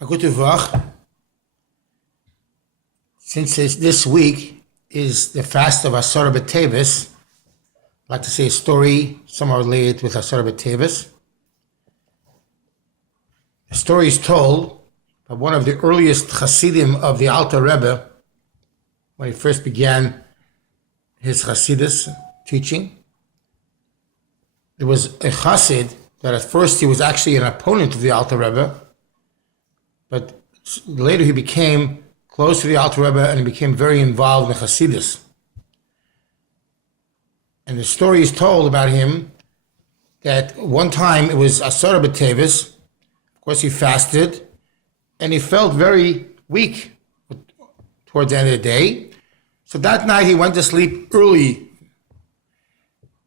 Avois. Since this week is the fast of Asara B'Tevis, I'd like to say a story somewhat related with Asara B'Tevis. The story is told by one of the earliest Hasidim of the Alter Rebbe when he first began his Hasidus teaching. There was a Hasid that at first he was actually an opponent of the Alter Rebbe, but later he became close to the Alter Rebbe and he became very involved in Hasidus. And the story is told about him that one time it was Asara B'Tevis. Of course, he fasted and he felt very weak towards the end of the day. So that night he went to sleep early.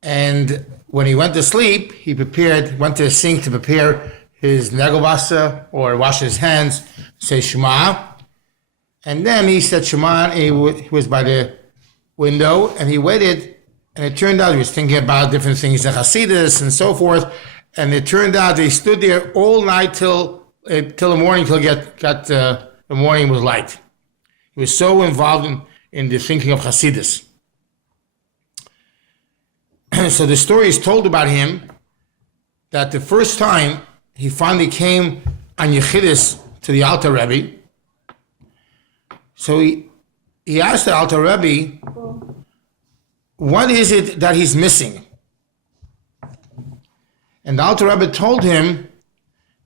And when he went to sleep, he went to the sink to prepare his negelwasser or wash his hands, say Shema. And then he said Shema, and he was by the window and he waited. And it turned out he was thinking about different things, the Hasidus and so forth. And it turned out they stood there all night till the morning, till the morning was light. He was so involved in the thinking of Hasidus. So the story is told about him that the first time he finally came on Yechidus to the Alter Rebbe. So he asked the Alter Rebbe, what is it that he's missing? And the Alter Rebbe told him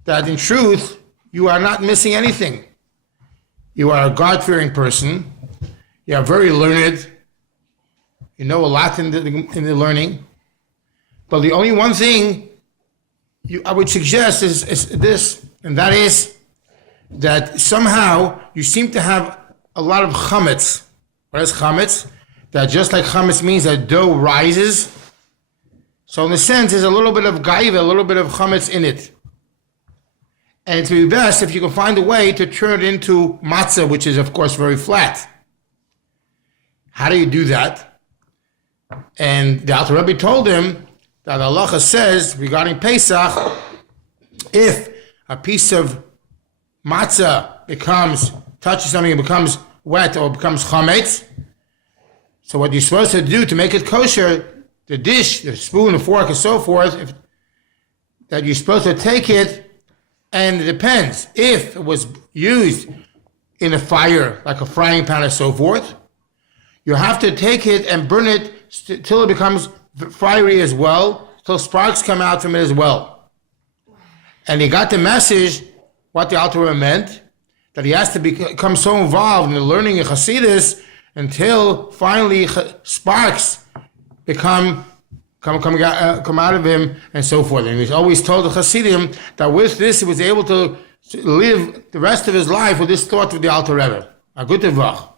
that in truth, you are not missing anything. You are a God-fearing person. You are very learned. You know a lot in the learning. But the only one thing I would suggest is this, and that is that somehow you seem to have a lot of chametz. What is chametz? That just like chametz means that dough rises. So in a sense, there's a little bit of gaiva, a little bit of chametz in it. And it would be best if you can find a way to turn it into matzah, which is of course very flat. How do you do that? And the Alter Rebbe told him that halacha says regarding Pesach, if a piece of matzah touches something and becomes wet or becomes chametz, so what you're supposed to do to make it kosher, the dish, the spoon, the fork, and so forth, that you're supposed to take it, and it depends. If it was used in a fire, like a frying pan and so forth, you have to take it and burn it till it becomes fiery as well, till sparks come out from it as well. And he got the message, what the Alter Rebbe meant, that he has to become so involved in the learning of Hasidus until finally sparks come out of him and so forth. And he's always told the Hasidim that with this he was able to live the rest of his life with this thought of the Alter Rebbe. A good avois.